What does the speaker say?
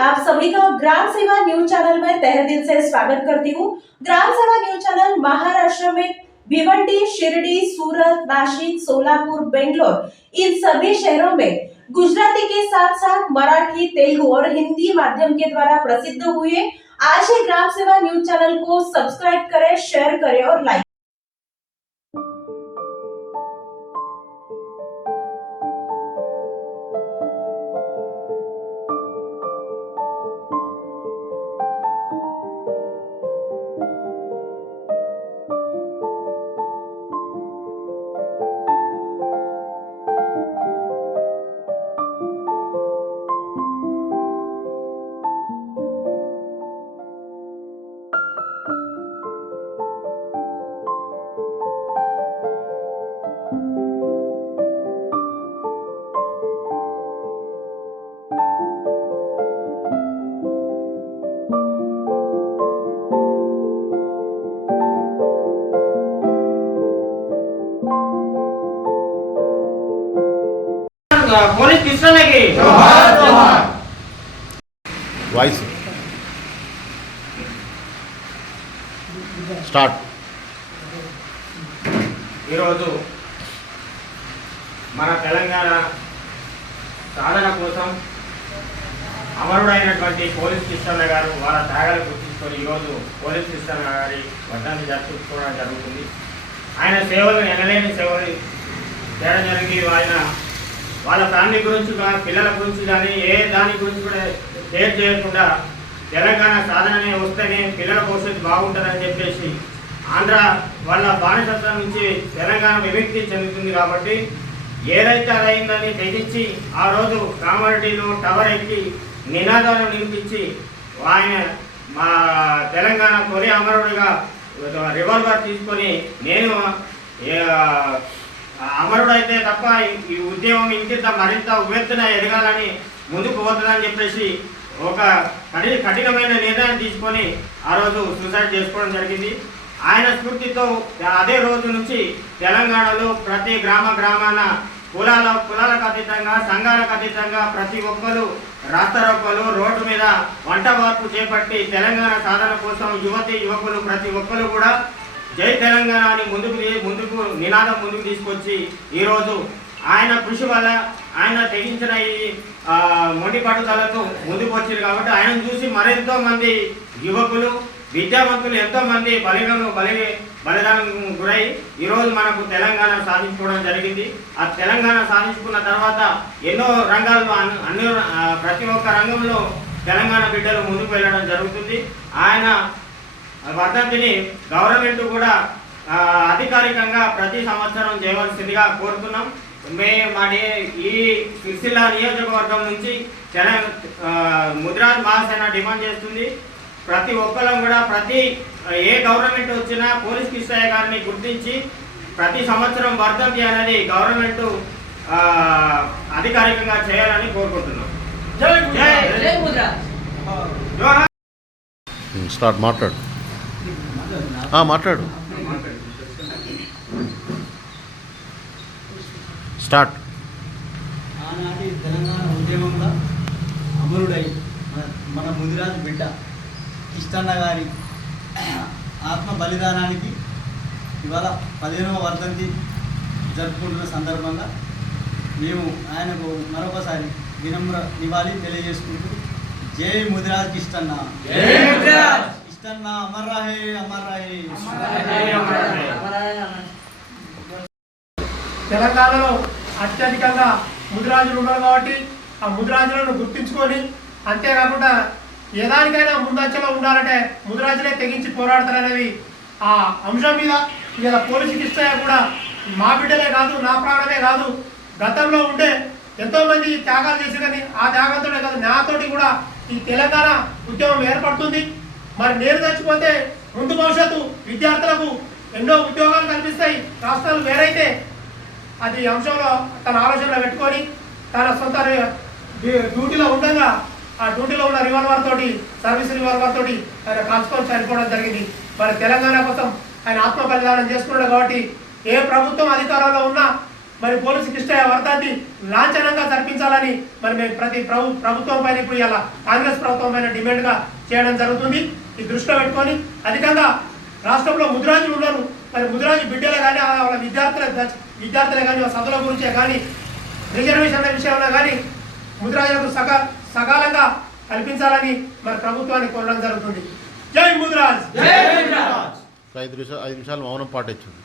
आप सभी का ग्राम सेवा न्यूज चैनल में तहे दिल से स्वागत करती हूँ। ग्राम सेवा न्यूज चैनल महाराष्ट्र में भिवंडी, शिरडी, सूरत, नासिक, सोलापुर, बेंगलोर इन सभी शहरों में गुजराती के साथ साथ मराठी, तेलुगु और हिंदी माध्यम के द्वारा प्रसिद्ध हुए। आज ही ग्राम सेवा न्यूज चैनल को सब्सक्राइब करें, शेयर करें और लाइक। పోలీస్ కృష్ణకి జోహార్ జోహార్ వాయిస్ స్టార్ట్. ఈరోజు మన తెలంగాణ సాధన కోసం అమరుడైనటువంటి పోలీస్ కృష్ణ గారు వాళ్ళ త్యాగాలు గుర్తించుకొని ఈరోజు పోలీస్ కృష్ణ గారి వర్ధంతి జరుపుకోవడం జరుగుతుంది. ఆయన సేవలు ఎనలేని సేవలు చేయడం జరిగి వాళ్ళ ఫ్యామిలీ గురించి పిల్లల గురించి కానీ ఏ దాని గురించి కూడా కేర్ చేయకుండా తెలంగాణ సాధననే వస్తేనే పిల్లల భవిష్యత్తు బాగుంటుందని చెప్పేసి ఆంధ్ర వాళ్ళ బానిసత్వం నుంచి తెలంగాణ విముక్తి చెందుతుంది కాబట్టి ఏదైతే అదైందని తెగించి ఆ రోజు కామారెడ్డిలో టవర్ ఎక్కి నినాదాలను వినిపించి ఆయన మా తెలంగాణ తొలి అమరుడిగా రివాల్వర్ తీసుకొని నేను అమరుడైతే తప్ప ఈ ఉద్యమం ఇంకింత మరింత ఉవ్వెత్తున ఎదగాలని ముందుకు పోతుందని చెప్పేసి ఒక కఠినమైన నిర్ణయం తీసుకొని ఆ రోజు సూసైడ్ చేసుకోవడం జరిగింది. ఆయన స్ఫూర్తితో అదే రోజు నుంచి తెలంగాణలో ప్రతి గ్రామాన కులాలకు అతీతంగా సంఘాలకు అతీతంగా ప్రతి ఒక్కరు రాస్తారోకోలు రోడ్డు మీద వంట వార్పు చేపట్టి తెలంగాణ సాధన కోసం యువకులు ప్రతి ఒక్కరు కూడా జై తెలంగాణ అని ముందుకు నినాదం ముందుకు తీసుకొచ్చి ఈరోజు ఆయన కృషి వల్ల ఆయన తెగించిన ఈ మొండి పట్టుదలతో ముందుకు వచ్చారు కాబట్టి ఆయనను చూసి మరెంతో మంది యువకులు విద్యావంతులు ఎంతో మంది బలిదానం గురై ఈరోజు మనకు తెలంగాణ సాధించుకోవడం జరిగింది. ఆ తెలంగాణ సాధించుకున్న తర్వాత ఎన్నో రంగాల్లో అన్ని ప్రతి ఒక్క రంగంలో తెలంగాణ బిడ్డలు ముందుకు వెళ్ళడం జరుగుతుంది. ఆయన వర్ధంతిని గవర్నమెంట్ కూడా అధికారికంగా ప్రతి సంవత్సరం చేయవలసిందిగా కోరుతున్నాం. ఈ సిరిసిల్ల నియోజకవర్గం నుంచి ముదిరాజ్ మహాసేన డిమాండ్ చేస్తుంది. ప్రతి ఒక్కరం కూడా ఏ గవర్నమెంట్ వచ్చినా పోలీస్ కృష్ణయ్య గారిని గుర్తించి ప్రతి సంవత్సరం వర్ధంతి అనేది గవర్నమెంట్ అధికారికంగా చేయాలని కోరుకుంటున్నాం. స్టార్ట్. మాట్లాడు. మాట్లాడు. స్టార్ట్. ఆనాటి తెలంగాణ ఉద్యమంలో అమరుడై మన ముదిరాజు బిడ్డ కిష్టన్న గారి ఆత్మ బలిదానానికి ఇవాళ 15వ వర్ధంతి జరుపుకుంటున్న సందర్భంగా మేము ఆయనకు మరొకసారి వినమ్ర నివాళి తెలియజేసుకుంటూ జై ముదిరాజ్ కిష్టన్న, కిష్టన్న అమర్ రహే, అమర్ రహే. తెలంగాణలో అత్యధికంగా ముదిరాజులు ఉన్నారు కాబట్టి ఆ ముదిరాజులను గుర్తించుకొని అంతేకాకుండా ఏదానికైనా ముందంచెలో ఉండాలంటే ముదిరాజులే తెగించి పోరాడతారనేది ఆ అంశం మీద ఇలా పోలీసు కృష్ణయ్య కూడా మా బిడ్డలే కాదు, నా ప్రాణమే కాదు, గతంలో ఉండే ఎంతోమంది త్యాగాలు చేసి కానీ ఆ త్యాగంతోనే కాదు నాతోటి కూడా ఈ తెలంగాణ ఉద్యమం ఏర్పడుతుంది. మరి నేను చచ్చిపోతే ముందు భవిష్యత్తు విద్యార్థులకు ఎన్నో ఉద్యోగాలు కల్పిస్తాయి, రాష్ట్రాలు వేరైతే అది అంశంలో తన ఆలోచనలో పెట్టుకొని తన సొంత డ్యూటీలో ఉండగా ఆ డ్యూటీలో ఉన్న రివాల్వర్ తోటి సర్వీస్ రివాల్వర్ తోటి ఆయన కాల్చుకొని చనిపోవడం జరిగింది. మరి తెలంగాణ కోసం ఆయన ఆత్మ బలిదానం చేసుకున్నాడు కాబట్టి ఏ ప్రభుత్వం అధికారంలో ఉన్నా మరి పోలీసు కృష్ణయ్య వర్ధంతి లాంఛనంగా జరిపించాలని మరి మేము ప్రతి ప్రభుత్వం పైన ఇప్పుడు ఇలా కాంగ్రెస్ ప్రభుత్వం పైన డిమాండ్గా చేయడం జరుగుతుంది. ఈ దృష్టిలో పెట్టుకొని అధికంగా రాష్ట్రంలో ముదిరాజులు ఉన్నారు. మరి ముదిరాజు బిడ్డలే కానీ వాళ్ళ విద్యార్థులే కానీ వాళ్ళ చదువుల గురించే కానీ రిజర్వేషన్ల విషయంలో కానీ ముదిరాజులకు సకాలంగా కల్పించాలని మరి ప్రభుత్వాన్ని కోరడం జరుగుతుంది. జై ముదిరాజ్. 5 నిమిషాలు మౌనం పాటించండి.